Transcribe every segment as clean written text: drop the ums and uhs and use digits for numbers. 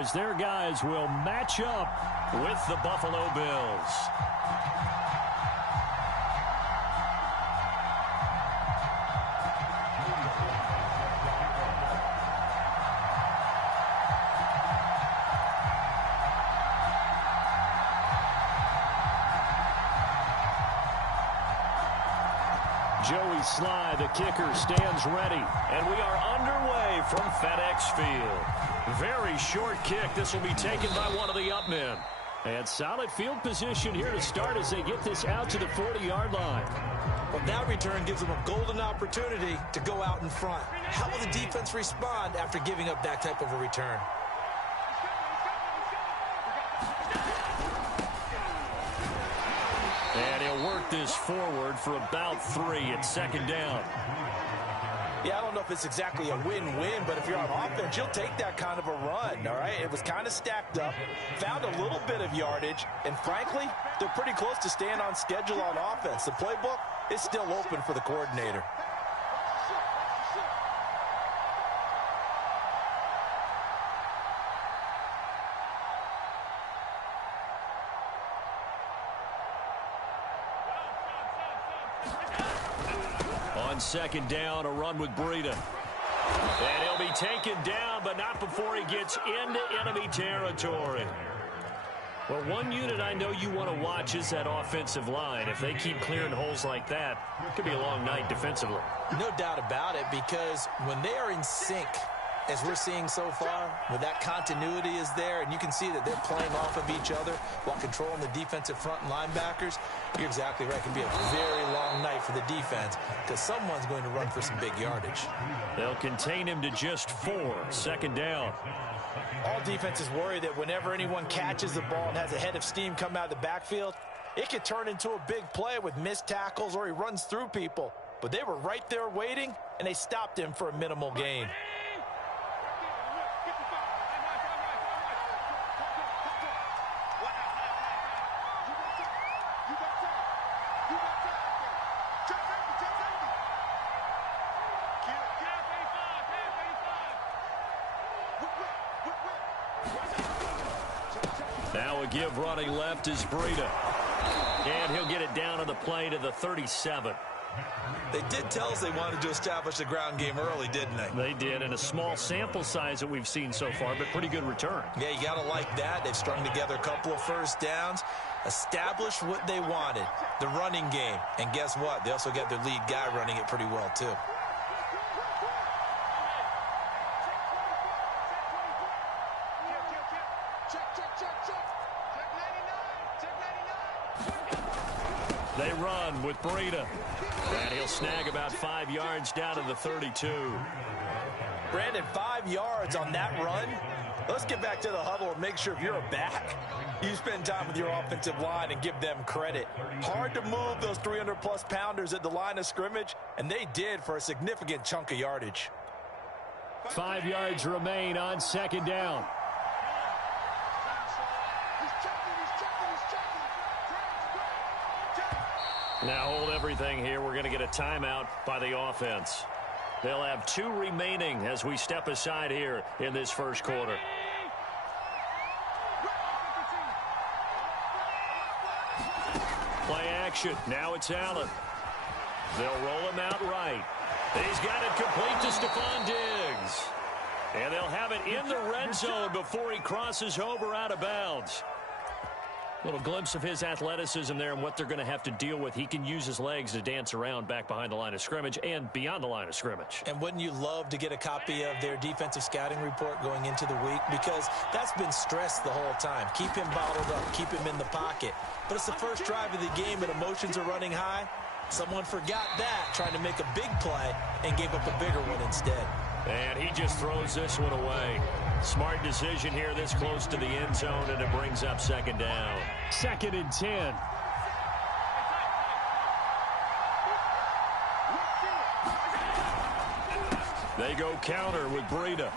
as their guys will match up with the Buffalo Bills. Joey Sly, the kicker, stands ready. And we are underway from FedEx Field. Very short kick. This will be taken by one of the up men. And solid field position here to start as they get this out to the 40-yard line. Well, that return gives them a golden opportunity to go out in front. How will the defense respond after giving up that type of a return? And he'll work this forward for about 3 at second down. Yeah, I don't know if it's exactly a win-win, but if you're on offense, you'll take that kind of a run, all right? It was kind of stacked up, found a little bit of yardage, and frankly, they're pretty close to staying on schedule on offense. The playbook is still open for the coordinator. Second down, a run with Breida. And he'll be taken down, but not before he gets into enemy territory. Well, one unit I know you want to watch is that offensive line. If they keep clearing holes like that, it could be a long night defensively. No doubt about it, because when they are in sync, as we're seeing so far, when that continuity is there, and you can see that they're playing off of each other while controlling the defensive front and linebackers, you're exactly right. It can be a very long night for the defense because someone's going to run for some big yardage. They'll contain him to just 4, second down. All defenses worry that whenever anyone catches the ball and has a head of steam come out of the backfield, it could turn into a big play with missed tackles or he runs through people. But they were right there waiting, and they stopped him for a minimal gain. Now a give running left is Breida. And he'll get it down to the play to the 37. They did tell us they wanted to establish the ground game early, didn't they? They did, and a small sample size that we've seen so far, but pretty good return. Yeah, you got to like that. They've strung together a couple of first downs, established what they wanted, the running game. And guess what? They also got their lead guy running it pretty well, too. They run with Breida. And he'll snag about 5 yards down to the 32. Brandon, 5 yards on that run. Let's get back to the huddle and make sure if you're a back, you spend time with your offensive line and give them credit. Hard to move those 300-plus pounders at the line of scrimmage, and they did for a significant chunk of yardage. 5 yards remain on second down. Now hold everything here. We're going to get a timeout by the offense. They'll have 2 remaining as we step aside here in this first quarter. Play action. Now it's Allen. They'll roll him out right. He's got it complete to Stephon Diggs. And they'll have it in the red zone before he crosses over out of bounds. Little glimpse of his athleticism there and what they're going to have to deal with. He can use his legs to dance around back behind the line of scrimmage and beyond the line of scrimmage. And wouldn't you love to get a copy of their defensive scouting report going into the week? Because that's been stressed the whole time. Keep him bottled up. Keep him in the pocket. But it's the first drive of the game and emotions are running high. Someone forgot that, trying to make a big play, and gave up a bigger one instead. And he just throws this one away. Smart decision here this close to the end zone, and it brings up second down. 2nd and 10. They go counter with Breida.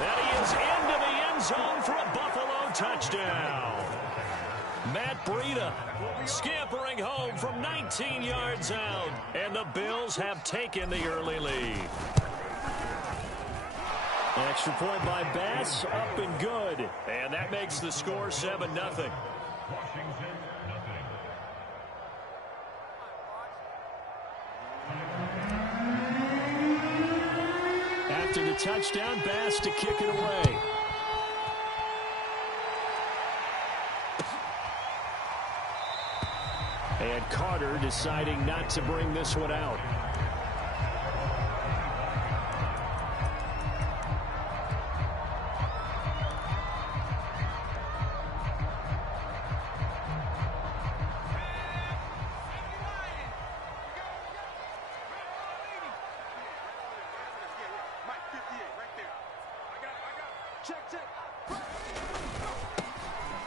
And he is into the end zone for a Buffalo touchdown. Matt Breida scampering home from 19 yards out. And the Bills have taken the early lead. Extra point by Bass, up and good. And that makes the score 7-0. After the touchdown, Bass to kick it away. And Carter deciding not to bring this one out.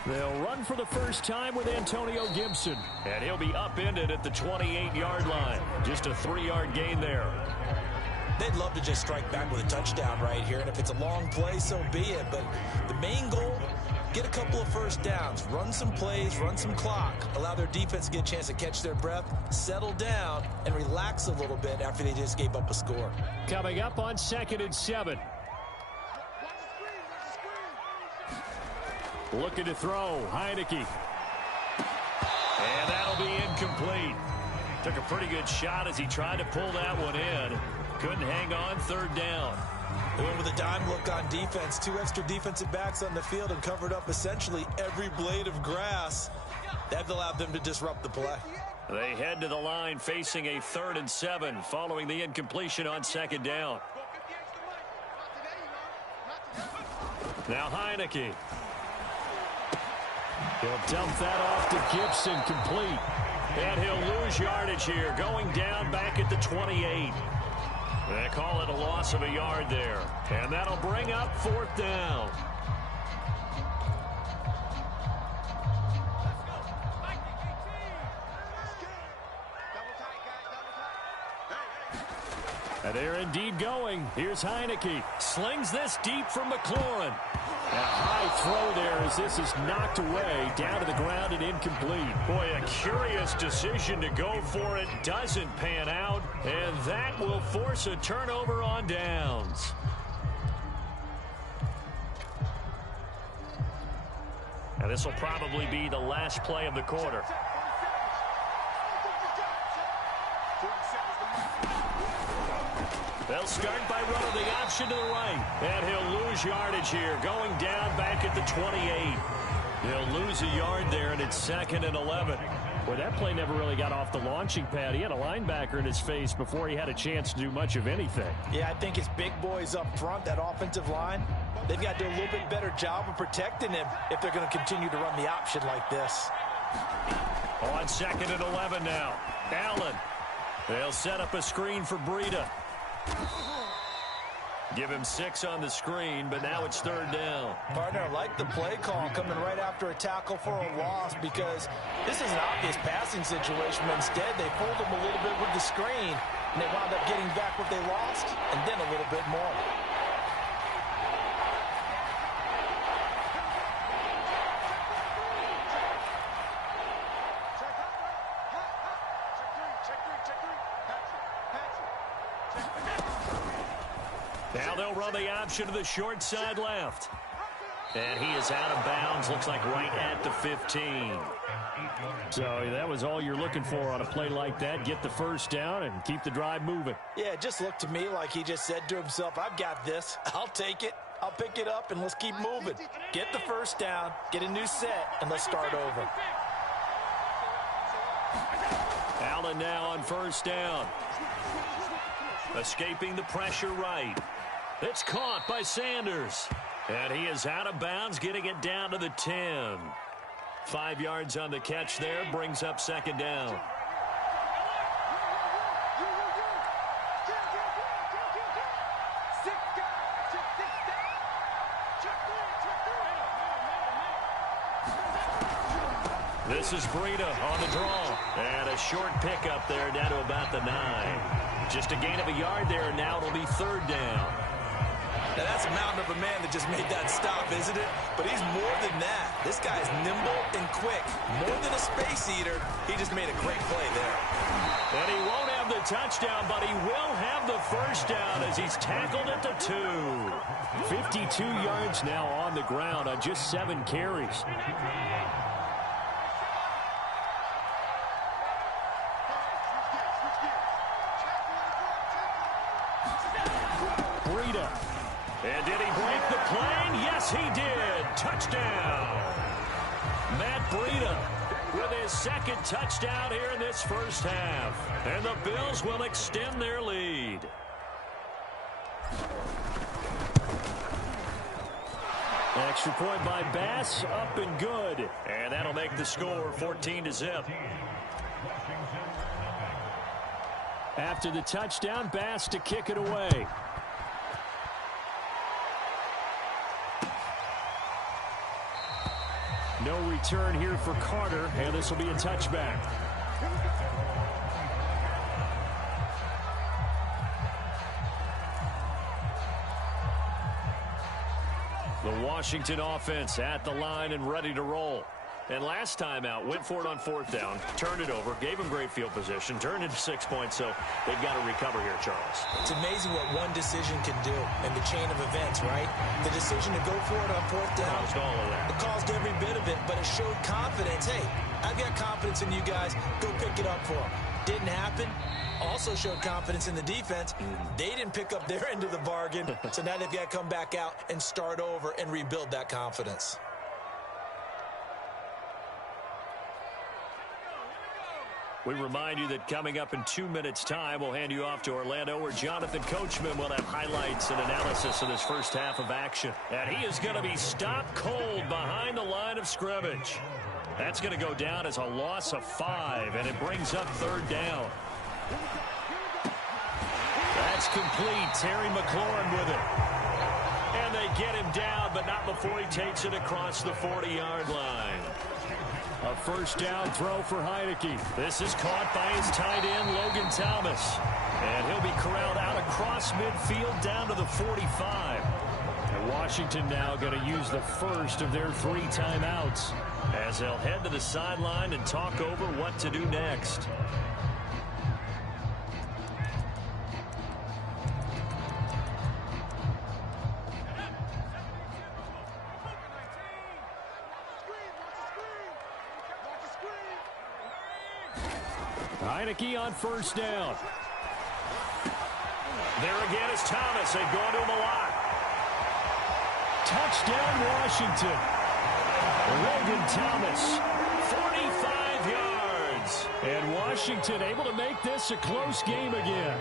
They'll run for the first time with Antonio Gibson. And he'll be upended at the 28-yard line. Just a 3-yard gain there. They'd love to just strike back with a touchdown right here. And if it's a long play, so be it. But the main goal, get a couple of first downs. Run some plays, run some clock. Allow their defense to get a chance to catch their breath, settle down, and relax a little bit after they just gave up a score. Coming up on 2nd and 7. Looking to throw, Heineke. And that'll be incomplete. Took a pretty good shot as he tried to pull that one in. Couldn't hang on, 3rd down. They went with a dime look on defense. 2 extra defensive backs on the field and covered up essentially every blade of grass. That allowed them to disrupt the play. They head to the line facing a 3rd and 7 following the incompletion on 2nd down. Now Heineke. He'll dump that off to Gibson, complete. And he'll lose yardage here, going down back at the 28. They call it a loss of a yard there. And that'll bring up 4th down. And they're indeed going. Here's Heineke. Slings this deep from McLaurin. A high throw there as this is knocked away, down to the ground and incomplete. Boy, a curious decision to go for it. Doesn't pan out, and that will force a turnover on downs. And this will probably be the last play of the quarter. They'll start by running the option to the right. And he'll lose yardage here, going down back at the 28. He'll lose a yard there, and it's 2nd and 11. Boy, that play never really got off the launching pad. He had a linebacker in his face before he had a chance to do much of anything. Yeah, I think his big boys up front, that offensive line, they've got to do a little bit better job of protecting him if they're going to continue to run the option like this. On 2nd and 11 now. Allen. They'll set up a screen for Breida. Give him 6 on the screen, but now it's 3rd down. Partner, I like the play call coming right after a tackle for a loss because this is an obvious passing situation, but instead they fooled him a little bit with the screen, and they wound up getting back what they lost, and then a little bit more. Now they'll run the option to the short side left. And he is out of bounds, looks like right at the 15. So that was all you're looking for on a play like that. Get the first down and keep the drive moving. Yeah, it just looked to me like he just said to himself, I've got this. I'll take it. I'll pick it up, and let's keep moving. Get the first down, get a new set, and let's start over. Allen now on 1st down. Escaping the pressure right. It's caught by Sanders. And he is out of bounds, getting it down to the 10. 5 yards on the catch there, brings up 2nd down. This is Breida on the draw. And a short pickup there down to about the 9. Just a gain of a yard there, and now it'll be 3rd down. Now that's a mountain of a man that just made that stop, isn't it? But he's more than that. This guy's nimble and quick. More than a space eater, he just made a great play there. And he won't have have the touchdown, but he will have the first down as he's tackled at the 2. 52 yards now on the ground on just 7 carries. Breida. And did he break the plane? Yes, he did. Touchdown. Matt Breida with his second touchdown here in this first half. And the Bills will extend their lead. Extra point by Bass, up and good. And that'll make the score 14-0. After the touchdown, Bass to kick it away. No return here for Carter, and this will be a touchback. The Washington offense at the line and ready to roll. And last time out, went for it on 4th down, turned it over, gave him great field position, turned into 6 points, so they've got to recover here, Charles. It's amazing what one decision can do in the chain of events, right? The decision to go for it on 4th down. Caused all of that. It caused every bit of it, but it showed confidence. Hey, I've got confidence in you guys. Go pick it up for them. Didn't happen. Also showed confidence in the defense. They didn't pick up their end of the bargain, so now they've got to come back out and start over and rebuild that confidence. We remind you that coming up in 2 minutes' time, we'll hand you off to Orlando, where Jonathan Coachman will have highlights and analysis of this first half of action. And he is going to be stopped cold behind the line of scrimmage. That's going to go down as a loss of 5, and it brings up 3rd down. That's complete. Terry McLaurin with it. And they get him down, but not before he takes it across the 40-yard line. A first down throw for Heineke. This is caught by his tight end, Logan Thomas. And he'll be corralled out across midfield down to the 45. And Washington now going to use the first of their 3 timeouts as they'll head to the sideline and talk over what to do next. Heineke on first down. There again is Thomas. They've gone to him a lot. Touchdown, Washington. Logan Thomas, 45 yards. And Washington able to make this a close game again.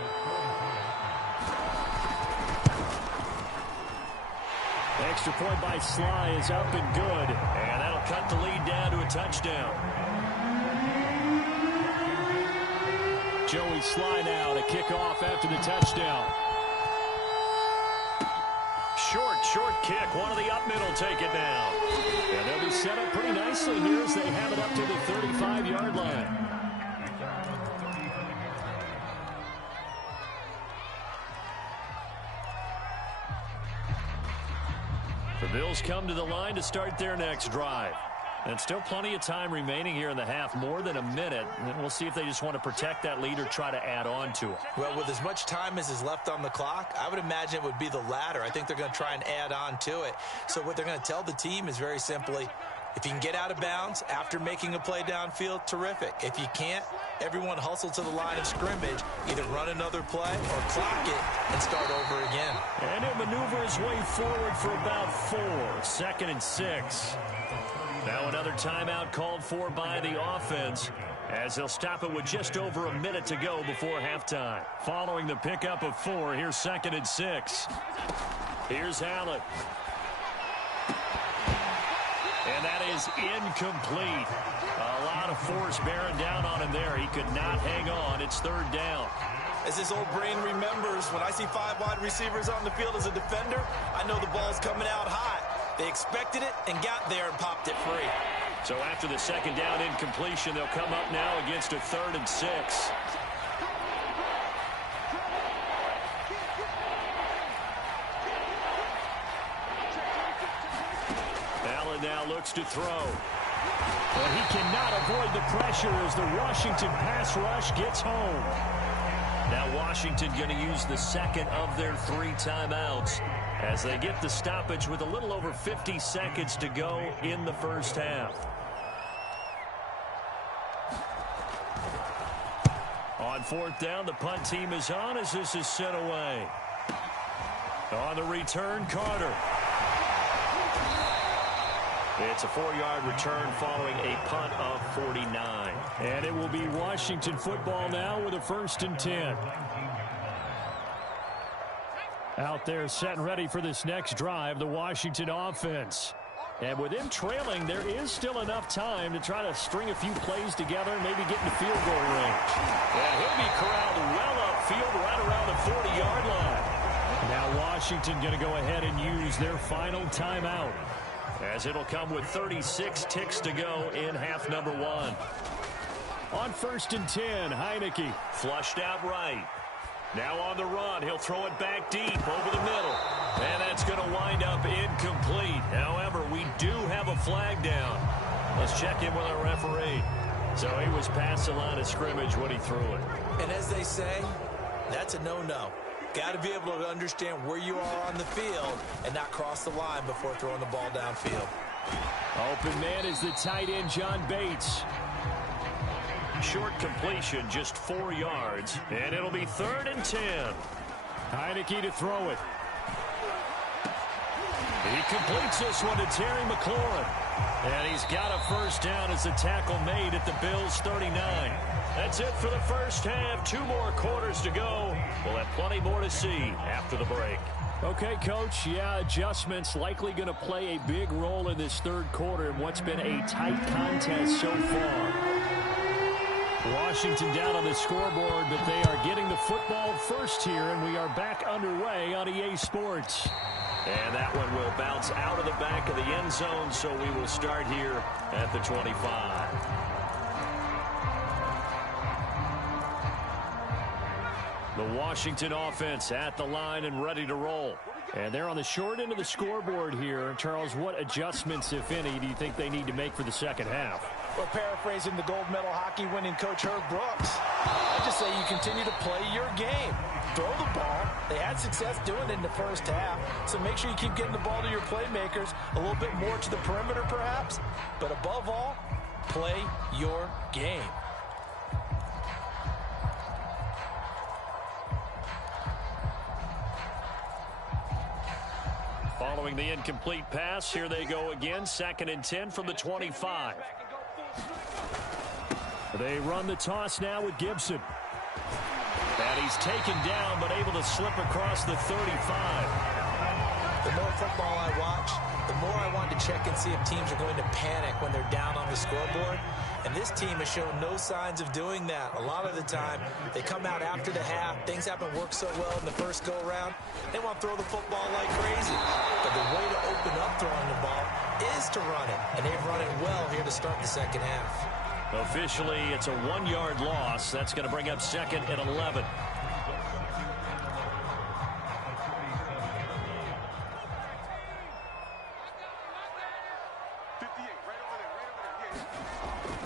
Extra point by Sly is up and good. And that'll cut the lead down to a touchdown. Joey Sly now to kick off after the touchdown. Short kick. One of the up middle take it down. And they'll be set up pretty nicely here as they have it up to the 35-yard line. The Bills come to the line to start their next drive. And still plenty of time remaining here in the half, more than a minute. And we'll see if they just want to protect that lead or try to add on to it. Well, with as much time as is left on the clock, I would imagine it would be the latter. I think they're going to try and add on to it. So what they're going to tell the team is very simply, if you can get out of bounds after making a play downfield, terrific. If you can't, everyone hustle to the line of scrimmage, either run another play or clock it and start over again. And he'll maneuver his way forward for about 4. 2nd and 6. Now another timeout called for by the offense as they'll stop it with just over a minute to go before halftime. Following the pickup of 4, here's 2nd and 6. Here's Allen. And that is incomplete. A lot of force bearing down on him there. He could not hang on. It's 3rd down. As his old brain remembers, when I see 5 wide receivers on the field as a defender, I know the ball's coming out hot. They expected it and got there and popped it free. So after the 2nd down incompletion, they'll come up now against a 3rd and 6. Allen now looks to throw. But he cannot avoid the pressure as the Washington pass rush gets home. Now Washington going to use the second of their 3 timeouts as they get the stoppage with a little over 50 seconds to go in the first half. On 4th down, the punt team is on as this is sent away. On the return, Carter. It's a 4-yard return following a punt of 49. And it will be Washington football now with a 1st and 10. Out there set and ready for this next drive, the Washington offense. And with them trailing, there is still enough time to try to string a few plays together and maybe get into field goal range. And he'll be corralled well upfield right around the 40-yard line. Now Washington going to go ahead and use their final timeout, as it'll come with 36 ticks to go in half number 1. On 1st and 10, Heineke. Flushed out right. Now on the run, he'll throw it back deep over the middle. And that's going to wind up incomplete. However, we do have a flag down. Let's check in with our referee. So he was past the line of scrimmage when he threw it. And as they say, that's a no-no. Got to be able to understand where you are on the field and not cross the line before throwing the ball downfield. Open man is the tight end, John Bates. Short completion, just 4 yards, and it'll be 3rd and 10. Heineke to throw it. He completes this one to Terry McLaurin. And he's got a 1st down as the tackle made at the Bills' 39. That's it for the first half. 2 more quarters to go. We'll have plenty more to see after the break. Okay, Coach, yeah, adjustments likely going to play a big role in this 3rd quarter in what's been a tight contest so far. Washington down on the scoreboard, but they are getting the football first here, and we are back underway on EA Sports. And that one will bounce out of the back of the end zone, so we will start here at the 25. The Washington offense at the line and ready to roll. And they're on the short end of the scoreboard here. Charles, what adjustments, if any, do you think they need to make for the second half? Well, paraphrasing the gold medal hockey winning coach Herb Brooks, I just say you continue to play your game. Throw the ball. They had success doing it in the first half, so make sure you keep getting the ball to your playmakers, a little bit more to the perimeter perhaps, but above all, play your game. Following the incomplete pass, here they go again, 2nd and 10 from the 25. They run the toss now with Gibson. And he's taken down, but able to slip across the 35. The more football I watch, the more I want to check and see if teams are going to panic when they're down on the scoreboard. And this team has shown no signs of doing that. A lot of the time, they come out after the half. Things haven't worked so well in the first go-around. They want to throw the football like crazy. But the way to open up throwing the ball is to run it. And they've run it well here to start the second half. Officially, it's a 1-yard loss. That's going to bring up 2nd and 11.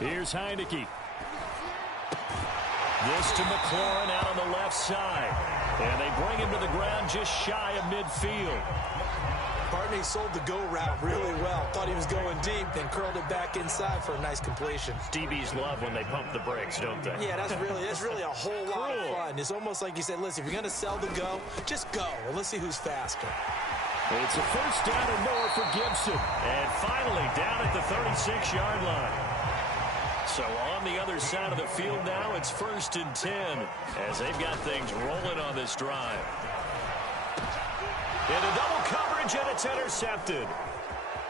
Here's Heineke. This to McLaurin out on the left side. And they bring him to the ground just shy of midfield. Barney sold the go route really well. Thought he was going deep, then curled it back inside for a nice completion. DBs love when they pump the brakes, don't they? Yeah, that's really a whole lot of fun. It's almost like you said, listen, if you're going to sell the go, just go. And let's see who's faster. It's a 1st down and more for Gibson. And finally down at the 36-yard line. So on the other side of the field now, it's 1st and 10 as they've got things rolling on this drive. Into double coverage, and it's intercepted.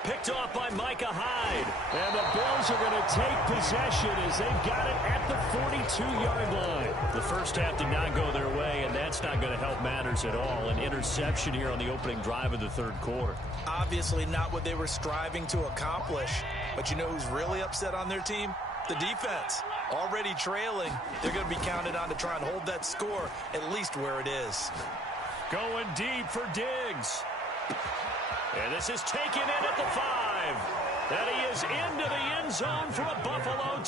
Picked off by Micah Hyde. And the Bills are going to take possession as they've got it at the 42-yard line. The first half did not go their way, and that's not going to help matters at all. An interception here on the opening drive of the 3rd quarter. Obviously not what they were striving to accomplish. But you know who's really upset on their team? The defense. Already trailing. They're going to be counted on to try and hold that score at least where it is. Going deep for Diggs. And this is taken in at the 5. And he is into the end zone for a Buffalo.